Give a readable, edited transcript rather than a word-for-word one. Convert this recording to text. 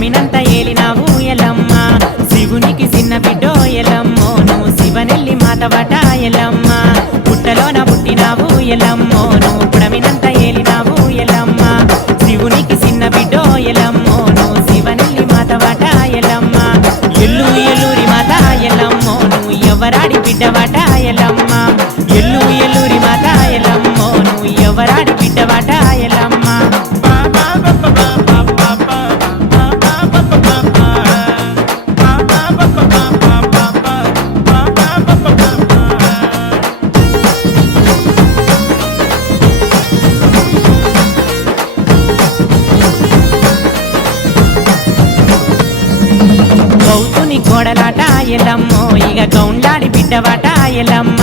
పుడమినంత ఏలినావు ఎల్లమ్మ శివునికి చిన్న బిడ్డో ఎల్లమ్మో నువ్వు శివనెల్లి మాతవట ఎల్లమ్మ పుట్టలోన పుట్టినావు ఎల్లమ్మో నువ్వు పుడమినంత ఏలినావు ఎల్లమ్మ శివునికి చిన్న బిడ్డో ఎల్లమ్మో నువ్వు శివనెల్లి మాతవట ఎల్లమ్మ ఎల్లు ఎల్లూరి మాత ఎల్లమ్మో నువ్వు ఎవరాడి బిడ్డవట ఎల్లమ్మ ఎల్లు ఎల్లూరి మాత ఎల్లమ్మో నువ్వు ఎవరాడి బిడ్డవట ఎల్లమ్మ గౌతుని కోడలాట ఎల్లమ్మో ఇక గౌండ్లాడి బిడ్డవాట ఎల్లమ్మ